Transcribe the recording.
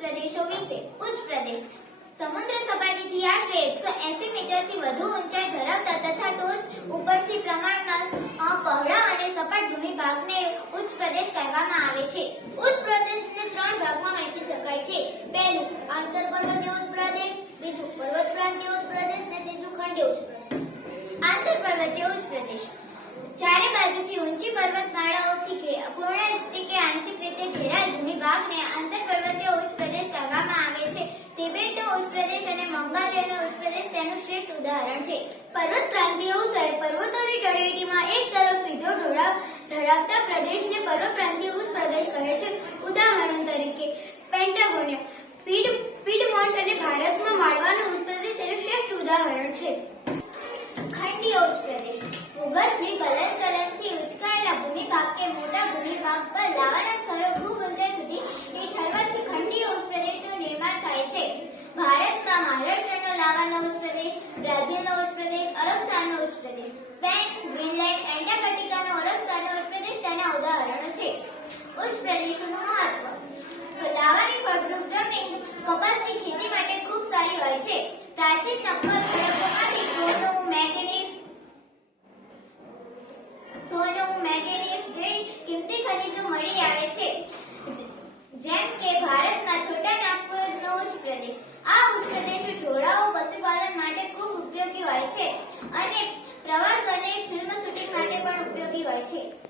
પ્રદેશો વિશે. ઉચ્ચ પ્રદેશ સમુદ્ર સપાટીથી આશરે 180 મીટરથી વધુ ઊંચાઈ ધરાવતા તથા ટોચ ઉપરથી પ્રમાણમાં પહોળા અને સપાટ ભૂમિભાગને ઉચ્ચ પ્રદેશ કહેવામાં આવે છે. ઉચ્ચ પ્રદેશને 3 ભાગમાં વહેંચી શકાય છે. પહેલું આંતરપર્વતીય ઉચ્ચ પ્રદેશ, બીજું પર્વત પ્રાંતીય ઉચ્ચ પ્રદેશ અને ત્રીજું ખંડીય ઉચ્ચ પ્રદેશ. આંતરપર્વતીય ઉચ્ચ પ્રદેશ ચારે બાજુથી ઊંચી પર્વતમાળાઓથી પૂર્ણ કે આંશિક રીતે ઘેરાયેલ ભૂમિભાગને આંતરપર્વતીય ઉચ્ચ પ્રદેશ કહેવામાં આવે છે. તિબેટનો ઉચ્ચ પ્રદેશ અને મંગોલિયાનો ઉચ્ચ પ્રદેશ તેનું શ્રેષ્ઠ ઉદાહરણ છે. પર્વત પ્રાંતીય ઉત્તર પર્વતોની તળેટીમાં એક તરફ સીધો ઢોળાવ ધરાવતા પ્રદેશને પર્વત પ્રાંતીય ઉચ્ચ પ્રદેશ કહે છે. ઉદાહરણ તરીકે પેન્ટાગોનિયા, પીડમોન્ટ અને ભારતમાં માળવાનો ઉચ્ચ પ્રદેશ તેનું શ્રેષ્ઠ ઉદાહરણ છે. ખંડીય ઉચ્ચ પ્રદેશ ભૂગર્ભની ગલનચલનથી ઉંચકાયેલા ભૂમિભાગ કે મોટા ભૂમિભાગ પર લાવાના સ્તરો ખૂબ ઊંચાઈ સુધી ઠરવાથી ખંડીય ઉચ્ચ પ્રદેશનું નિર્માણ થાય છે. ભારતમાં મહારાષ્ટ્રનો લાવાનો ઉચ્ચ પ્રદેશ, બ્રાઝિલનો ઉચ્ચ પ્રદેશ, અરબસ્તાનનો ઉચ્ચ પ્રદેશ, સ્પેન, ગ્રીનલેન્ડ, એન્ટાર્કટિકાનો અરબસ્તાનનો ઉચ્ચ પ્રદેશ તેના ઉદાહરણો છે. ઉચ્ચ પ્રદેશોનું મહત્વ લાવાની ફળદ્રુપ જમીન કપાસની ખેતી માટે ખૂબ સારી હોય છે. પ્રાચીન નક્કર ખડકોમાંથી સોનું, મેંગેનીઝ જેવી કિંમતી ખનિજો મળી આવે છે. જેમ કે ભારતમાં છોટા નાગપુરનો ઉચ્ચ પ્રદેશ. આ ઉચ્ચ પ્રદેશો ઢોળાવો પશુપાલન માટે ખૂબ ઉપયોગી હોય છે અને પ્રવાસ અને ફિલ્મ શૂટિંગ માટે પણ ઉપયોગી હોય છે.